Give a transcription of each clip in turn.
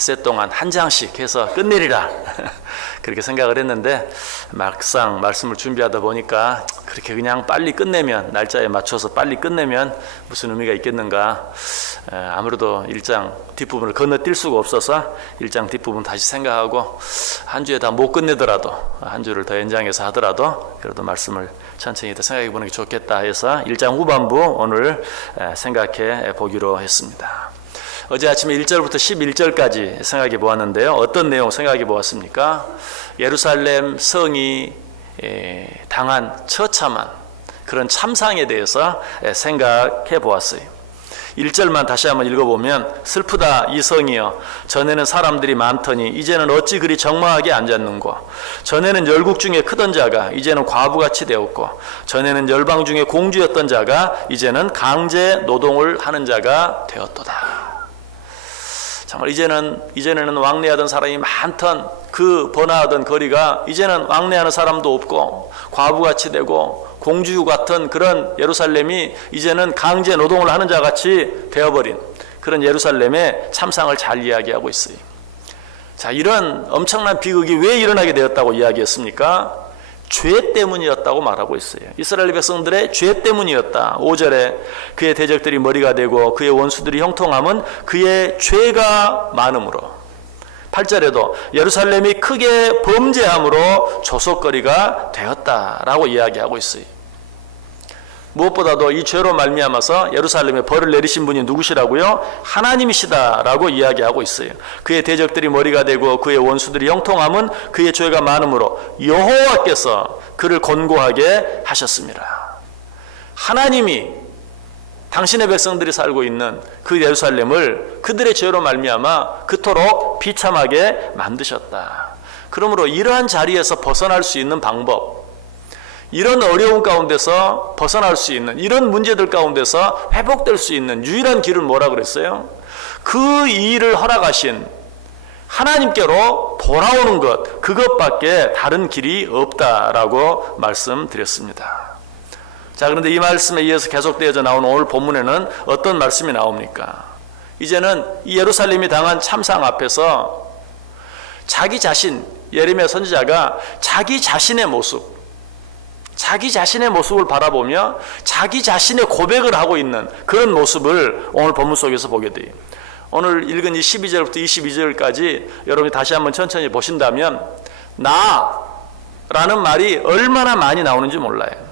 닷새 동안 한 장씩 해서 끝내리라 그렇게 생각을 했는데 막상 말씀을 준비하다 보니까 그렇게 그냥 빨리 끝내면, 날짜에 맞춰서 빨리 끝내면 무슨 의미가 있겠는가. 아무래도 1장 뒷부분을 건너뛸 수가 없어서 1장 뒷부분 다시 생각하고 한 주에 다 못 끝내더라도 한 주를 더 연장해서 하더라도 그래도 말씀을 천천히 더 생각해 보는 게 좋겠다 해서 1장 후반부 오늘 생각해 보기로 했습니다. 어제 아침에 1절부터 11절까지 생각해 보았는데요. 어떤 내용 생각해 보았습니까? 예루살렘 성이 당한 처참한 그런 참상에 대해서 생각해 보았어요. 1절만 다시 한번 읽어보면 슬프다 이 성이여 전에는 사람들이 많더니 이제는 어찌 그리 적막하게 앉았는고 전에는 열국 중에 크던 자가 이제는 과부같이 되었고 전에는 열방 중에 공주였던 자가 이제는 강제 노동을 하는 자가 되었도다. 정말 이전에는 왕래하던 사람이 많던 그 번화하던 거리가 이제는 왕래하는 사람도 없고 과부같이 되고 공주 같은 그런 예루살렘이 이제는 강제 노동을 하는 자 같이 되어버린 그런 예루살렘의 참상을 잘 이야기하고 있어요. 자, 이런 엄청난 비극이 왜 일어나게 되었다고 이야기했습니까? 죄 때문이었다고 말하고 있어요. 이스라엘 백성들의 죄 때문이었다. 5절에 그의 대적들이 머리가 되고 그의 원수들이 형통함은 그의 죄가 많음으로. 8절에도 예루살렘이 크게 범죄함으로 조속거리가 되었다라고 이야기하고 있어요. 무엇보다도 이 죄로 말미암아서 예루살렘에 벌을 내리신 분이 누구시라고요? 하나님이시다라고 이야기하고 있어요. 그의 대적들이 머리가 되고 그의 원수들이 형통함은 그의 죄가 많음으로 여호와께서 그를 곤고하게 하셨습니다. 하나님이 당신의 백성들이 살고 있는 그 예루살렘을 그들의 죄로 말미암아 그토록 비참하게 만드셨다. 그러므로 이러한 자리에서 벗어날 수 있는 방법, 이런 어려운 가운데서 벗어날 수 있는, 이런 문제들 가운데서 회복될 수 있는 유일한 길은 뭐라 그랬어요? 그 일을 허락하신 하나님께로 돌아오는 것, 그것밖에 다른 길이 없다라고 말씀드렸습니다. 자, 그런데 이 말씀에 이어서 계속되어져 나오는 오늘 본문에는 어떤 말씀이 나옵니까? 이제는 이 예루살렘이 당한 참상 앞에서 자기 자신, 예레미야 선지자가 자기 자신의 모습을 바라보며 자기 자신의 고백을 하고 있는 그런 모습을 오늘 본문 속에서 보게 돼요. 오늘 읽은 이 12절부터 22절까지 여러분이 다시 한번 천천히 보신다면 나라는 말이 얼마나 많이 나오는지 몰라요.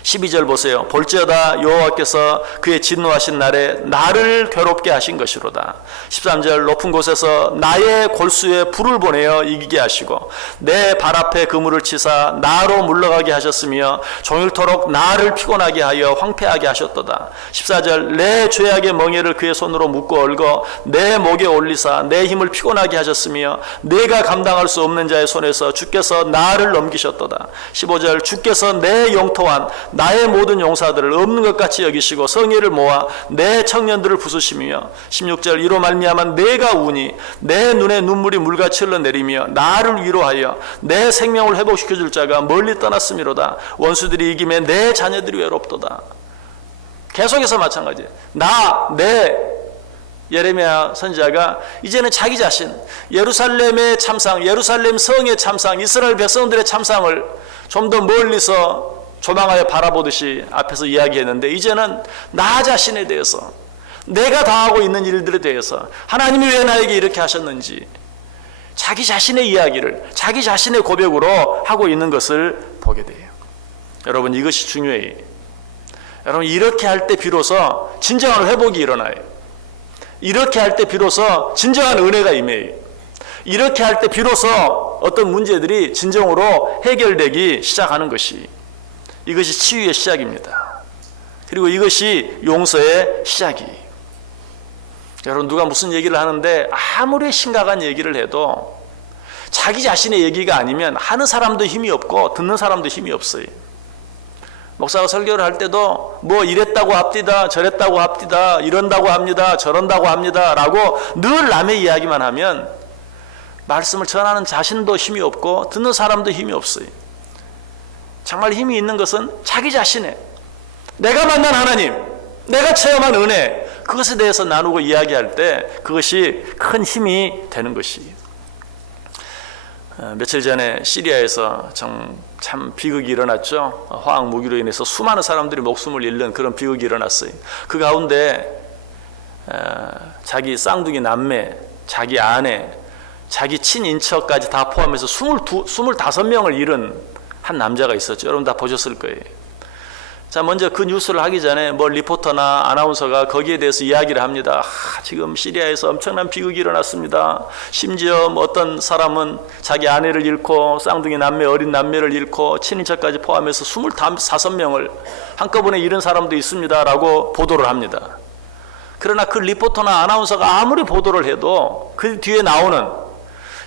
12절 보세요. 볼지어다 여호와께서 그의 진노하신 날에 나를 괴롭게 하신 것이로다. 13절 높은 곳에서 나의 골수에 불을 보내어 이기게 하시고 내 발 앞에 그물을 치사 나로 물러가게 하셨으며 종일토록 나를 피곤하게 하여 황폐하게 하셨도다. 14절 내 죄악의 멍에를 그의 손으로 묶어 얽어 내 목에 올리사 내 힘을 피곤하게 하셨으며 내가 감당할 수 없는 자의 손에서 주께서 나를 넘기셨도다. 15절 주께서 내 영토한 나의 모든 용사들을 없는 것 같이 여기시고 성의를 모아 내 청년들을 부수시며 16절 이로 말미암아 내가 우니 내 눈에 눈물이 물같이 흘러내리며 나를 위로하여 내 생명을 회복시켜 줄 자가 멀리 떠났음이로다. 원수들이 이김에 내 자녀들이 외롭도다. 계속해서 마찬가지예요. 내 예레미야 선지자가 이제는 자기 자신, 예루살렘의 참상, 예루살렘 성의 참상, 이스라엘 백성들의 참상을 좀 더 멀리서 조망하여 바라보듯이 앞에서 이야기했는데 이제는 나 자신에 대해서, 내가 당하고 있는 일들에 대해서 하나님이 왜 나에게 이렇게 하셨는지 자기 자신의 이야기를, 자기 자신의 고백으로 하고 있는 것을 보게 돼요. 여러분, 이것이 중요해요. 여러분, 이렇게 할 때 비로소 진정한 회복이 일어나요. 이렇게 할 때 비로소 진정한 은혜가 임해요. 이렇게 할 때 비로소 어떤 문제들이 진정으로 해결되기 시작하는 것이, 이것이 치유의 시작입니다. 그리고 이것이 용서의 시작이에요. 여러분, 누가 무슨 얘기를 하는데 아무리 심각한 얘기를 해도 자기 자신의 얘기가 아니면 하는 사람도 힘이 없고 듣는 사람도 힘이 없어요. 목사가 설교를 할 때도 뭐 이랬다고 합디다, 저랬다고 합디다, 이런다고 합니다, 저런다고 합니다 라고 늘 남의 이야기만 하면 말씀을 전하는 자신도 힘이 없고 듣는 사람도 힘이 없어요. 정말 힘이 있는 것은 자기 자신의, 내가 만난 하나님, 내가 체험한 은혜, 그것에 대해서 나누고 이야기할 때 그것이 큰 힘이 되는 것이. 며칠 전에 시리아에서 참 비극이 일어났죠. 화학 무기로 인해서 수많은 사람들이 목숨을 잃는 그런 비극이 일어났어요. 그 가운데 자기 쌍둥이 남매, 자기 아내, 자기 친인척까지 다 포함해서 25명을 잃은 한 남자가 있었죠. 여러분 다 보셨을 거예요. 자, 먼저 그 뉴스를 하기 전에 리포터나 아나운서가 거기에 대해서 이야기를 합니다. 지금 시리아에서 엄청난 비극이 일어났습니다. 심지어 어떤 사람은 자기 아내를 잃고 쌍둥이 남매, 어린 남매를 잃고 친인척까지 포함해서 25명을 한꺼번에 잃은 사람도 있습니다. 라고 보도를 합니다. 그러나 그 리포터나 아나운서가 아무리 보도를 해도 그 뒤에 나오는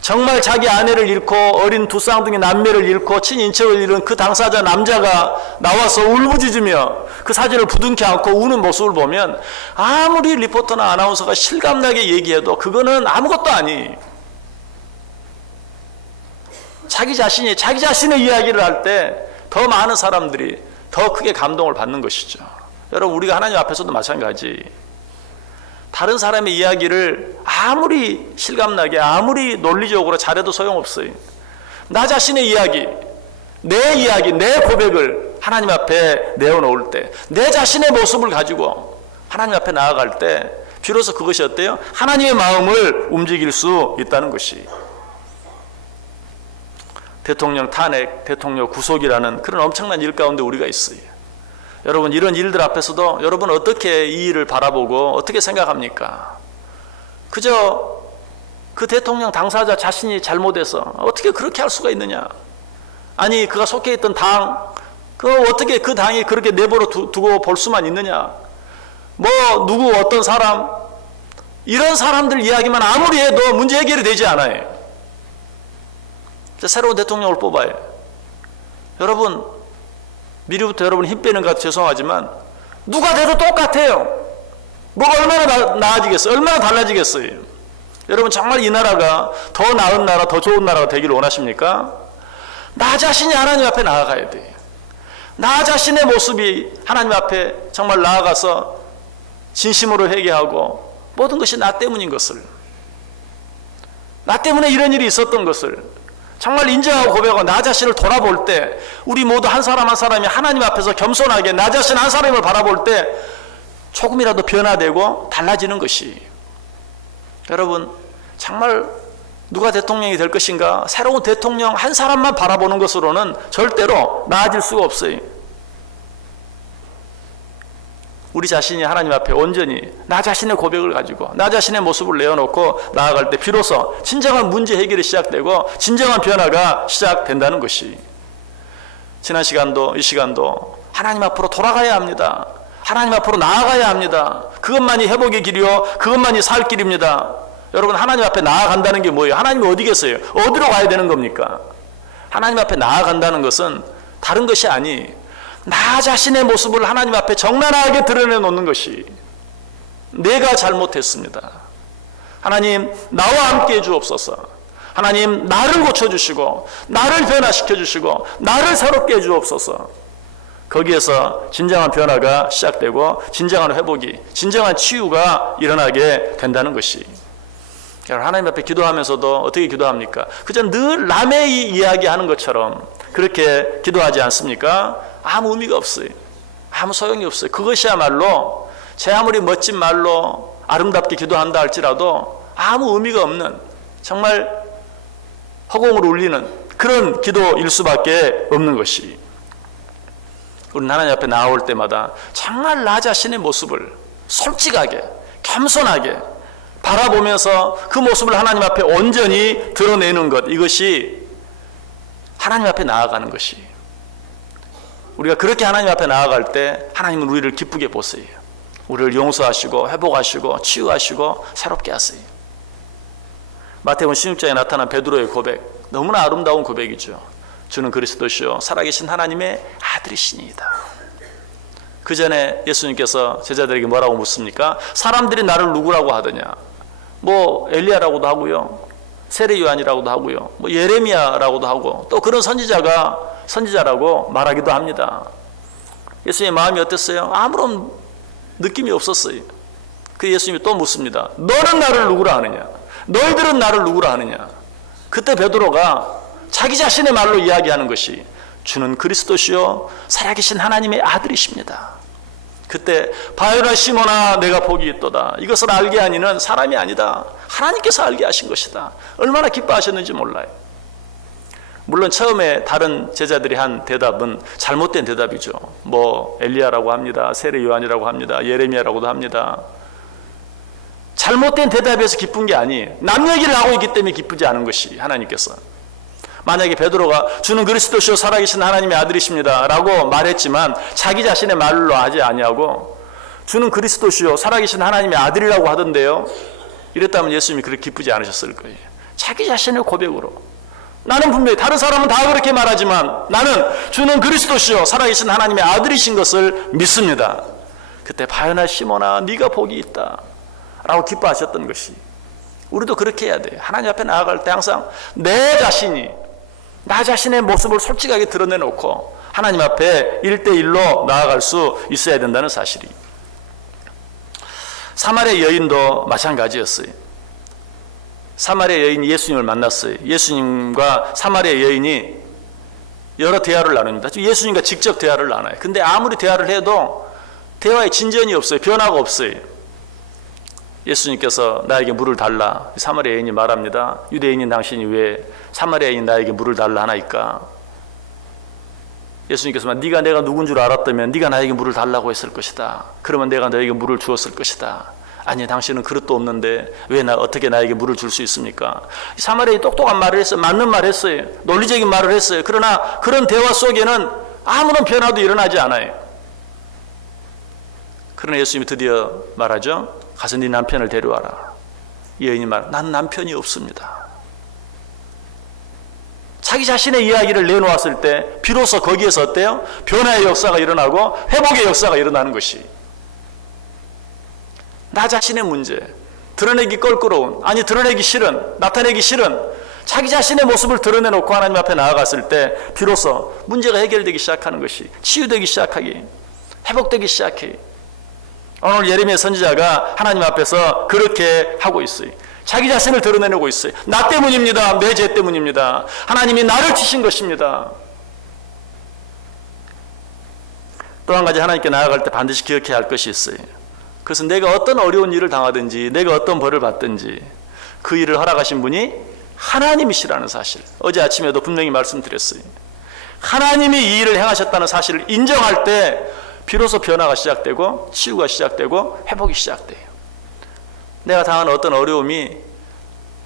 정말 자기 아내를 잃고 어린 두 쌍둥이 남매를 잃고 친인척을 잃은 그 당사자 남자가 나와서 울부짖으며 그 사진을 부둥켜 안고 우는 모습을 보면 아무리 리포터나 아나운서가 실감나게 얘기해도 그거는 아무것도 아니. 자기 자신의 이야기를 할 때 더 많은 사람들이 더 크게 감동을 받는 것이죠. 여러분, 우리가 하나님 앞에서도 마찬가지. 다른 사람의 이야기를 아무리 실감나게 아무리 논리적으로 잘해도 소용없어요. 나 자신의 이야기, 내 고백을 하나님 앞에 내어놓을 때, 내 자신의 모습을 가지고 하나님 앞에 나아갈 때 비로소 그것이 어때요? 하나님의 마음을 움직일 수 있다는 것이. 대통령 탄핵, 대통령 구속이라는 그런 엄청난 일 가운데 우리가 있어요. 여러분, 이런 일들 앞에서도 여러분 어떻게 이 일을 바라보고 어떻게 생각합니까? 그저 그 대통령 당사자 자신이 잘못해서 어떻게 그렇게 할 수가 있느냐? 아니, 그가 속해 있던 당, 어떻게 그 당이 그렇게 내버려 두고 볼 수만 있느냐? 누구 어떤 사람, 이런 사람들 이야기만 아무리 해도 문제 해결이 되지 않아요. 새로운 대통령을 뽑아요. 여러분, 미리부터 여러분 힘 빼는 것 같아 죄송하지만 누가 돼도 똑같아요. 뭐가 얼마나 나아지겠어요? 얼마나 달라지겠어요? 여러분, 정말 이 나라가 더 나은 나라, 더 좋은 나라가 되기를 원하십니까? 나 자신이 하나님 앞에 나아가야 돼요. 나 자신의 모습이 하나님 앞에 정말 나아가서 진심으로 회개하고 모든 것이 나 때문인 것을, 나 때문에 이런 일이 있었던 것을 정말 인정하고 고백하고 나 자신을 돌아볼 때, 우리 모두 한 사람 한 사람이 하나님 앞에서 겸손하게 나 자신 한 사람을 바라볼 때 조금이라도 변화되고 달라지는 것이. 여러분, 정말 누가 대통령이 될 것인가, 새로운 대통령 한 사람만 바라보는 것으로는 절대로 나아질 수가 없어요. 우리 자신이 하나님 앞에 온전히 나 자신의 고백을 가지고 나 자신의 모습을 내어놓고 나아갈 때 비로소 진정한 문제 해결이 시작되고 진정한 변화가 시작된다는 것이. 지난 시간도 이 시간도 하나님 앞으로 돌아가야 합니다. 하나님 앞으로 나아가야 합니다. 그것만이 회복의 길이요, 그것만이 살 길입니다. 여러분, 하나님 앞에 나아간다는 게 뭐예요? 하나님이 어디 계세요? 어디로 가야 되는 겁니까? 하나님 앞에 나아간다는 것은 다른 것이 아니, 나 자신의 모습을 하나님 앞에 적나라하게 드러내놓는 것이. 내가 잘못했습니다. 하나님, 나와 함께 해주옵소서. 하나님, 나를 고쳐주시고 나를 변화시켜 주시고 나를 새롭게 해주옵소서. 거기에서 진정한 변화가 시작되고 진정한 회복이, 진정한 치유가 일어나게 된다는 것이. 하나님 앞에 기도하면서도 어떻게 기도합니까? 그저 늘 남의 이야기하는 것처럼 그렇게 기도하지 않습니까? 아무 의미가 없어요. 아무 소용이 없어요. 그것이야말로 제 아무리 멋진 말로 아름답게 기도한다 할지라도 아무 의미가 없는, 정말 허공을 울리는 그런 기도일 수밖에 없는 것이. 우리는 하나님 앞에 나올 때마다 정말 나 자신의 모습을 솔직하게, 겸손하게 바라보면서 그 모습을 하나님 앞에 온전히 드러내는 것, 이것이 하나님 앞에 나아가는 것이. 우리가 그렇게 하나님 앞에 나아갈 때 하나님은 우리를 기쁘게 보세요. 우리를 용서하시고 회복하시고 치유하시고 새롭게 하세요. 마태복음 16장에 나타난 베드로의 고백, 너무나 아름다운 고백이죠. 주는 그리스도시요 살아계신 하나님의 아들이시니이다. 그 전에 예수님께서 제자들에게 뭐라고 묻습니까? 사람들이 나를 누구라고 하더냐? 엘리야라고도 하고요, 세례 요한이라고도 하고요, 예레미야라고도 하고 또 그런 선지자라고 말하기도 합니다. 예수님의 마음이 어땠어요? 아무런 느낌이 없었어요. 그 예수님이 또 묻습니다. 너는 나를 누구라 하느냐? 너희들은 나를 누구라 하느냐? 그때 베드로가 자기 자신의 말로 이야기하는 것이 주는 그리스도시요 살아계신 하나님의 아들이십니다. 그때 바요나 시몬아 내가 복이 있도다. 이것을 알게 한 이는 사람이 아니다. 하나님께서 알게 하신 것이다. 얼마나 기뻐하셨는지 몰라요. 물론 처음에 다른 제자들이 한 대답은 잘못된 대답이죠. 뭐 엘리야라고 합니다. 세례 요한이라고 합니다. 예레미야라고도 합니다. 잘못된 대답에서 기쁜 게 아니에요. 남 얘기를 하고 있기 때문에 기쁘지 않은 것이 하나님께서. 만약에 베드로가 주는 그리스도시요 살아계신 하나님의 아들이십니다 라고 말했지만 자기 자신의 말로 하지 아니하고 주는 그리스도시요 살아계신 하나님의 아들이라고 하던데요, 이랬다면 예수님이 그렇게 기쁘지 않으셨을 거예요. 자기 자신의 고백으로 나는 분명히 다른 사람은 다 그렇게 말하지만 나는 주는 그리스도시요 살아계신 하나님의 아들이신 것을 믿습니다. 그때 바요나 시몬아 네가 복이 있다 라고 기뻐하셨던 것이 우리도 그렇게 해야 돼요. 하나님 앞에 나아갈 때 항상 내 자신이 나 자신의 모습을 솔직하게 드러내놓고 하나님 앞에 1대1로 나아갈 수 있어야 된다는 사실이. 사마리아 여인도 마찬가지였어요. 사마리아 여인이 예수님을 만났어요. 예수님과 사마리아 여인이 여러 대화를 나눕니다. 예수님과 직접 대화를 나눠요. 근데 아무리 대화를 해도 대화에 진전이 없어요. 변화가 없어요. 예수님께서 나에게 물을 달라. 사마리아 여인이 말합니다. 유대인인 당신이 왜 사마리아인 나에게 물을 달라 하나이까? 예수님께서 네가 내가 누군 줄 알았다면 네가 나에게 물을 달라고 했을 것이다. 그러면 내가 너에게 물을 주었을 것이다. 아니 당신은 그릇도 없는데 왜 어떻게 나에게 물을 줄 수 있습니까? 사마리아인이 똑똑한 말을 했어요. 맞는 말을 했어요. 논리적인 말을 했어요. 그러나 그런 대화 속에는 아무런 변화도 일어나지 않아요. 그러나 예수님이 드디어 말하죠. 가서 네 남편을 데려와라. 이 여인이 난 남편이 없습니다. 자기 자신의 이야기를 내놓았을 때 비로소 거기에서 어때요? 변화의 역사가 일어나고 회복의 역사가 일어나는 것이. 나 자신의 문제, 드러내기 껄끄러운, 아니 드러내기 싫은, 나타내기 싫은 자기 자신의 모습을 드러내놓고 하나님 앞에 나아갔을 때 비로소 문제가 해결되기 시작하는 것이, 치유되기 시작하기, 회복되기 시작해. 오늘 예레미야 선지자가 하나님 앞에서 그렇게 하고 있어요. 자기 자신을 드러내고 있어요. 나 때문입니다. 내 죄 때문입니다. 하나님이 나를 치신 것입니다. 또 한 가지 하나님께 나아갈 때 반드시 기억해야 할 것이 있어요. 그것은 내가 어떤 어려운 일을 당하든지 내가 어떤 벌을 받든지 그 일을 허락하신 분이 하나님이시라는 사실. 어제 아침에도 분명히 말씀드렸어요. 하나님이 이 일을 행하셨다는 사실을 인정할 때 비로소 변화가 시작되고 치유가 시작되고 회복이 시작돼요. 내가 당한 어떤 어려움이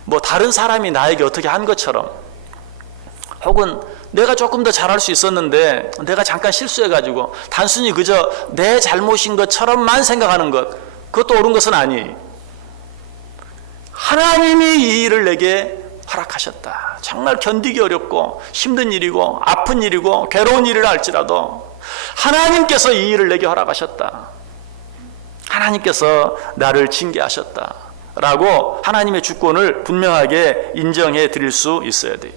뭐 다른 사람이 나에게 어떻게 한 것처럼, 혹은 내가 조금 더 잘할 수 있었는데 내가 잠깐 실수해가지고 단순히 그저 내 잘못인 것처럼만 생각하는 것, 그것도 옳은 것은 아니에요. 하나님이 이 일을 내게 허락하셨다. 정말 견디기 어렵고 힘든 일이고 아픈 일이고 괴로운 일이라 할지라도 하나님께서 이 일을 내게 허락하셨다. 하나님께서 나를 징계하셨다 라고 하나님의 주권을 분명하게 인정해 드릴 수 있어야 돼요.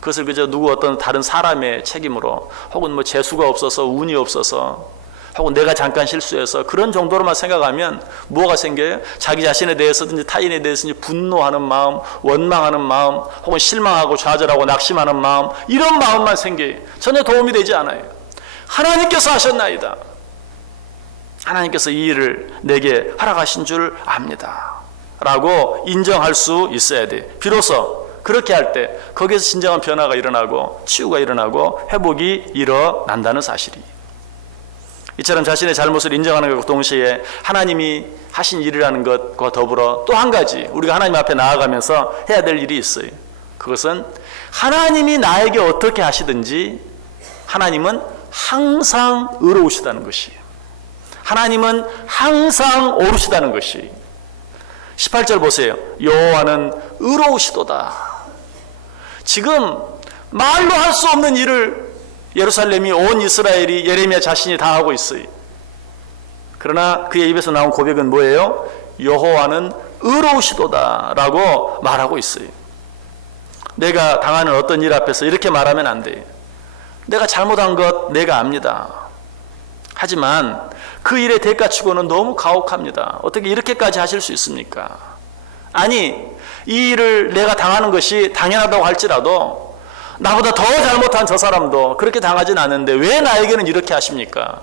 그것을 그저 누구 어떤 다른 사람의 책임으로, 혹은 뭐 재수가 없어서, 운이 없어서, 혹은 내가 잠깐 실수해서 그런 정도로만 생각하면 뭐가 생겨요? 자기 자신에 대해서든지 타인에 대해서든지 분노하는 마음, 원망하는 마음, 혹은 실망하고 좌절하고 낙심하는 마음, 이런 마음만 생겨요. 전혀 도움이 되지 않아요. 하나님께서 하셨나이다. 하나님께서 이 일을 내게 허락하신 줄 압니다 라고 인정할 수 있어야 돼. 비로소 그렇게 할 때 거기에서 진정한 변화가 일어나고 치유가 일어나고 회복이 일어난다는 사실이. 이처럼 자신의 잘못을 인정하는 것과 동시에 하나님이 하신 일이라는 것과 더불어 또 한 가지 우리가 하나님 앞에 나아가면서 해야 될 일이 있어요. 그것은 하나님이 나에게 어떻게 하시든지 하나님은 항상 의로우시다는 것이에요. 하나님은 항상 옳으시다는 것이. 18절 보세요. 여호와는 의로우시도다. 지금 말로 할 수 없는 일을 예루살렘이, 온 이스라엘이, 예레미야 자신이 다 하고 있어요. 그러나 그의 입에서 나온 고백은 뭐예요? 여호와는 의로우시도다 라고 말하고 있어요. 내가 당하는 어떤 일 앞에서 이렇게 말하면 안 돼요. 내가 잘못한 것 내가 압니다. 하지만 그 일의 대가치고는 너무 가혹합니다. 어떻게 이렇게까지 하실 수 있습니까? 아니, 이 일을 내가 당하는 것이 당연하다고 할지라도 나보다 더 잘못한 저 사람도 그렇게 당하진 않는데 왜 나에게는 이렇게 하십니까?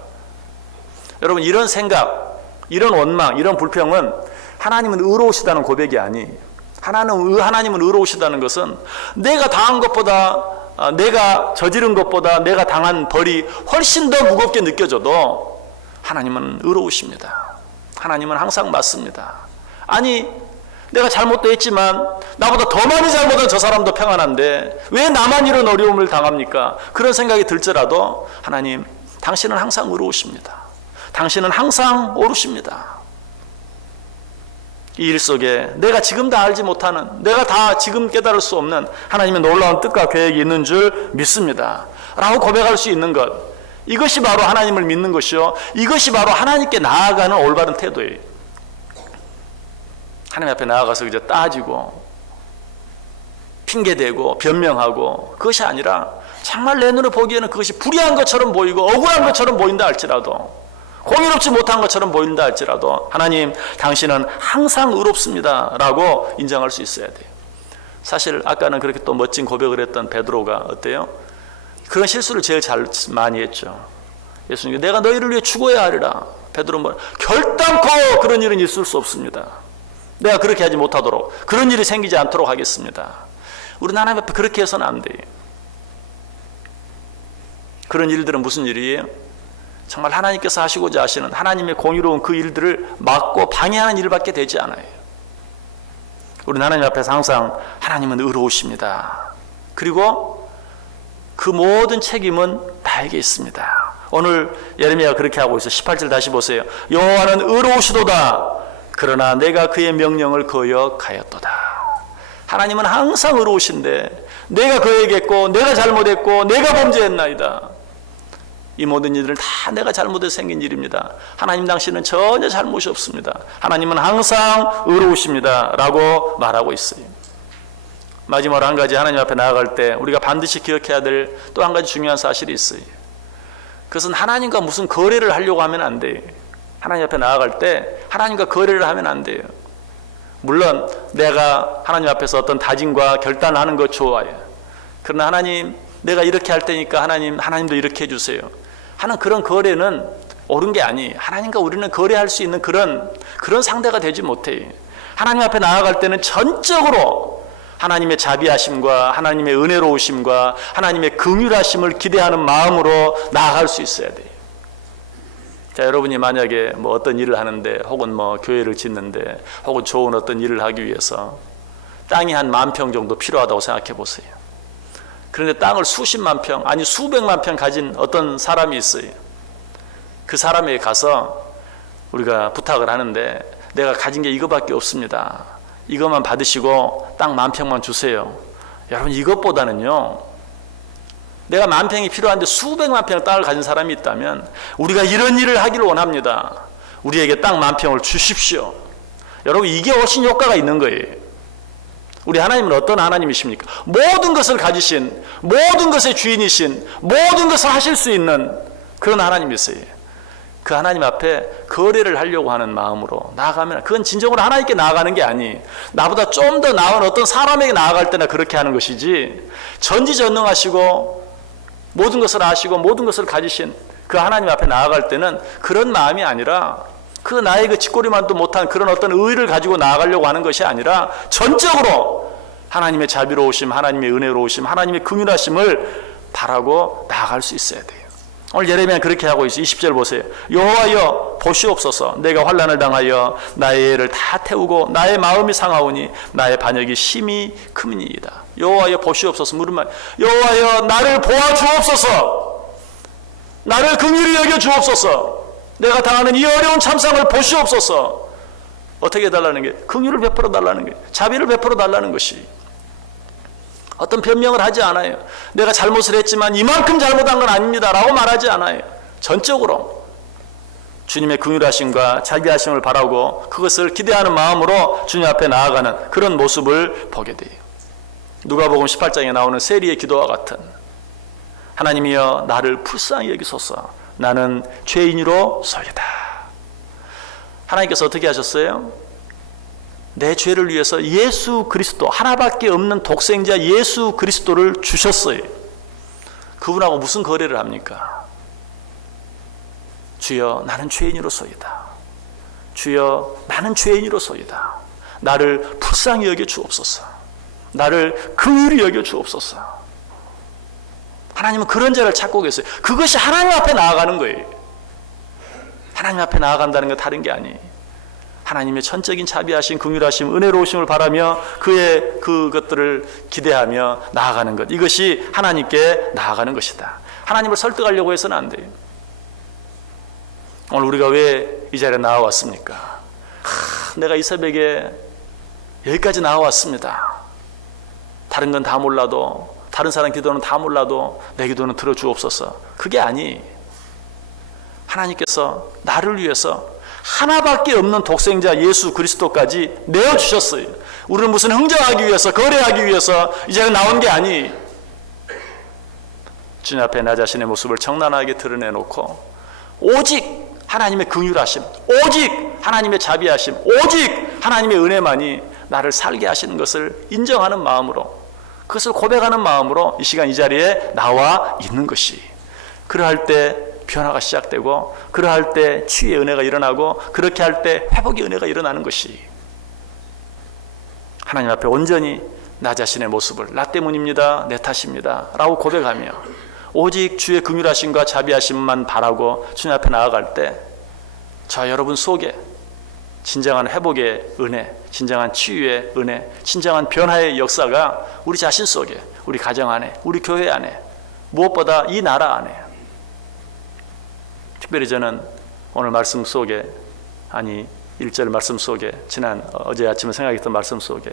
여러분, 이런 생각, 이런 원망, 이런 불평은 하나님은 의로우시다는 고백이 아니에요. 하나님은 의로우시다는 것은 내가 당한 것보다, 내가 저지른 것보다 내가 당한 벌이 훨씬 더 무겁게 느껴져도 하나님은 의로우십니다. 하나님은 항상 맞습니다. 아니, 내가 잘못도 했지만 나보다 더 많이 잘못한 저 사람도 평안한데 왜 나만 이런 어려움을 당합니까? 그런 생각이 들지라도 하나님, 당신은 항상 의로우십니다. 당신은 항상 옳으십니다. 이 일 속에 내가 지금 다 알지 못하는, 내가 다 지금 깨달을 수 없는 하나님의 놀라운 뜻과 계획이 있는 줄 믿습니다 라고 고백할 수 있는 것, 이것이 바로 하나님을 믿는 것이요, 이것이 바로 하나님께 나아가는 올바른 태도예요. 하나님 앞에 나아가서 그저 따지고 핑계대고 변명하고, 그것이 아니라 정말 내 눈에 보기에는 그것이 불의한 것처럼 보이고 억울한 것처럼 보인다 할지라도, 공의롭지 못한 것처럼 보인다 할지라도 하나님, 당신은 항상 의롭습니다 라고 인정할 수 있어야 돼요. 사실 아까는 그렇게 또 멋진 고백을 했던 베드로가 어때요? 그런 실수를 제일 많이 했죠. 예수님께 내가 너희를 위해 죽어야 하리라. 베드로는 뭐, 결단코 그런 일은 있을 수 없습니다. 내가 그렇게 하지 못하도록, 그런 일이 생기지 않도록 하겠습니다. 우리는 하나님 앞에 그렇게 해서는 안 돼요. 그런 일들은 무슨 일이에요? 정말 하나님께서 하시고자 하시는 하나님의 공의로운 그 일들을 막고 방해하는 일밖에 되지 않아요. 우리는 하나님 앞에서 항상 하나님은 의로우십니다. 그리고 그 모든 책임은 나에게 있습니다. 오늘 예레미야가 그렇게 하고 있어요. 18절 다시 보세요. 여호와는 의로우시도다. 그러나 내가 그의 명령을 거역하였도다. 하나님은 항상 의로우신데 내가 거역했고 내가 잘못했고 내가 범죄했나이다. 이 모든 일들은 다 내가 잘못해서 생긴 일입니다. 하나님, 당신은 전혀 잘못이 없습니다. 하나님은 항상 의로우십니다 라고 말하고 있어요. 마지막으로 한 가지, 하나님 앞에 나아갈 때 우리가 반드시 기억해야 될 또 한 가지 중요한 사실이 있어요. 그것은 하나님과 무슨 거래를 하려고 하면 안 돼요. 하나님 앞에 나아갈 때 하나님과 거래를 하면 안 돼요. 물론 내가 하나님 앞에서 어떤 다짐과 결단을 하는 것 좋아요. 그러나 하나님, 내가 이렇게 할 테니까 하나님도 이렇게 해주세요 하는 그런 거래는 옳은 게 아니에요. 하나님과 우리는 거래할 수 있는 그런 상대가 되지 못해요. 하나님 앞에 나아갈 때는 전적으로 하나님의 자비하심과 하나님의 은혜로우심과 하나님의 긍휼하심을 기대하는 마음으로 나아갈 수 있어야 돼요. 자, 여러분이 만약에 뭐 어떤 일을 하는데, 혹은 뭐 교회를 짓는데, 혹은 좋은 어떤 일을 하기 위해서 땅이 한 10,000평 정도 필요하다고 생각해 보세요. 그런데 땅을 수십만 평, 아니 수백만 평 가진 어떤 사람이 있어요. 그 사람에게 가서 우리가 부탁을 하는데, 내가 가진 게 이거밖에 없습니다. 이것만 받으시고 땅 10,000평만 주세요. 여러분, 이것보다는요, 내가 10,000평이 필요한데 수백만 평 땅을 가진 사람이 있다면 우리가 이런 일을 하기를 원합니다. 우리에게 땅 10,000평을 주십시오. 여러분, 이게 훨씬 효과가 있는 거예요. 우리 하나님은 어떤 하나님이십니까? 모든 것을 가지신, 모든 것의 주인이신, 모든 것을 하실 수 있는 그런 하나님이세요. 그 하나님 앞에 거래를 하려고 하는 마음으로 나아가면 그건 진정으로 하나님께 나아가는 게 아니에요. 나보다 좀 더 나은 어떤 사람에게 나아갈 때나 그렇게 하는 것이지, 전지전능하시고 모든 것을 아시고 모든 것을 가지신 그 하나님 앞에 나아갈 때는 그런 마음이 아니라, 그 나의 그 짓거리만도 못한 그런 어떤 의의를 가지고 나아가려고 하는 것이 아니라 전적으로 하나님의 자비로우심, 하나님의 은혜로우심, 하나님의 긍휼하심을 바라고 나아갈 수 있어야 돼요. 오늘 예레미야는 그렇게 하고 있어요. 20절 보세요. 여호와여 보시옵소서. 내가 환난을 당하여 나의 애를 다 태우고 나의 마음이 상하오니 나의 반역이 심히 크니이다. 여호와여 보시옵소서. 물은 말, 여호와여 나를 보아주옵소서. 나를 긍휼히 여겨 주옵소서. 내가 당하는 이 어려운 참상을 보시옵소서. 어떻게 해달라는 게? 긍휼을 베풀어 달라는 게, 자비를 베풀어 달라는 것이. 어떤 변명을 하지 않아요. 내가 잘못을 했지만 이만큼 잘못한 건 아닙니다 라고 말하지 않아요. 전적으로 주님의 긍휼하심과 자비하심을 바라고 그것을 기대하는 마음으로 주님 앞에 나아가는 그런 모습을 보게 돼요. 누가복음 18장에 나오는 세리의 기도와 같은, 하나님이여 나를 불쌍히 여기소서. 나는 죄인이로소이다. 하나님께서 어떻게 하셨어요? 내 죄를 위해서 예수 그리스도, 하나밖에 없는 독생자 예수 그리스도를 주셨어요. 그분하고 무슨 거래를 합니까? 주여 나는 죄인으로소이다. 주여 나는 죄인으로소이다. 나를 불쌍히 여겨 주옵소서. 나를 긍휼히 여겨 주옵소서. 하나님은 그런 자를 찾고 계세요. 그것이 하나님 앞에 나아가는 거예요. 하나님 앞에 나아간다는 건 다른 게 아니에요. 하나님의 전적인 자비하심, 긍휼하심, 은혜로우심을 바라며 그의 그것들을 기대하며 나아가는 것, 이것이 하나님께 나아가는 것이다. 하나님을 설득하려고 해서는 안 돼요. 오늘 우리가 왜 이 자리에 나와왔습니까? 내가 이 새벽에 여기까지 나와왔습니다. 다른 건 다 몰라도, 다른 사람 기도는 다 몰라도 내 기도는 들어주옵소서. 그게 아니. 하나님께서 나를 위해서 하나밖에 없는 독생자 예수 그리스도까지 내어주셨어요. 우리는 무슨 흥정하기 위해서, 거래하기 위해서 이 자리에 나온 게 아니. 주님 앞에 나 자신의 모습을 정난하게 드러내놓고 오직 하나님의 긍휼하심, 오직 하나님의 자비하심, 오직 하나님의 은혜만이 나를 살게 하시는 것을 인정하는 마음으로, 그것을 고백하는 마음으로 이 시간 이 자리에 나와 있는 것이, 그러할 때 변화가 시작되고, 그러할 때 치유의 은혜가 일어나고, 그렇게 할 때 회복의 은혜가 일어나는 것이, 하나님 앞에 온전히 나 자신의 모습을 나 때문입니다, 내 탓입니다 라고 고백하며 오직 주의 긍휼하심과 자비하심만 바라고 주님 앞에 나아갈 때, 저 여러분 속에 진정한 회복의 은혜, 진정한 치유의 은혜, 진정한 변화의 역사가 우리 자신 속에, 우리 가정 안에, 우리 교회 안에, 무엇보다 이 나라 안에, 특별히 저는 오늘 말씀 속에, 아니 1절 말씀 속에, 어제 아침에 생각했던 말씀 속에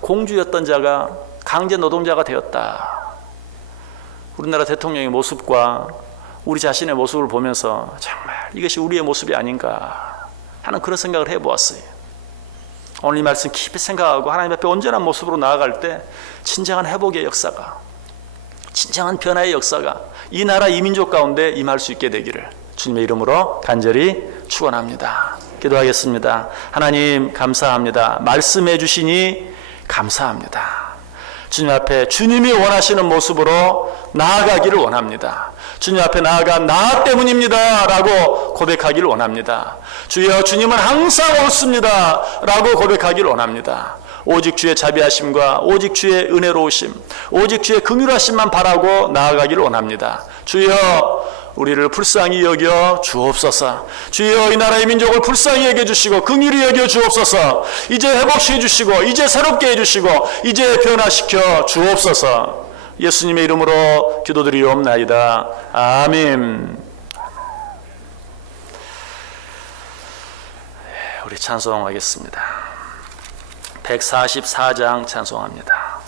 공주였던 자가 강제 노동자가 되었다. 우리나라 대통령의 모습과 우리 자신의 모습을 보면서 정말 이것이 우리의 모습이 아닌가 하는 그런 생각을 해보았어요. 오늘 이 말씀 깊이 생각하고 하나님 앞에 온전한 모습으로 나아갈 때 진정한 회복의 역사가, 진정한 변화의 역사가 이 나라 이 민족 가운데 임할 수 있게 되기를 주님의 이름으로 간절히 축원합니다. 기도하겠습니다. 하나님 감사합니다. 말씀해 주시니 감사합니다. 주님 앞에 주님이 원하시는 모습으로 나아가기를 원합니다. 주님 앞에 나아가 나 때문입니다 라고 고백하기를 원합니다. 주여 주님은 항상 옳습니다 라고 고백하기를 원합니다. 오직 주의 자비하심과 오직 주의 은혜로우심, 오직 주의 긍휼하심만 바라고 나아가기를 원합니다. 주여 우리를 불쌍히 여겨 주옵소서. 주여 이 나라의 민족을 불쌍히 여겨 주시고 긍휼히 여겨 주옵소서. 이제 회복시켜 주시고 이제 새롭게 해주시고 이제 변화시켜 주옵소서. 예수님의 이름으로 기도드리옵나이다. 아멘. 우리 찬송하겠습니다. 144장 찬송합니다.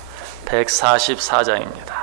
144장입니다.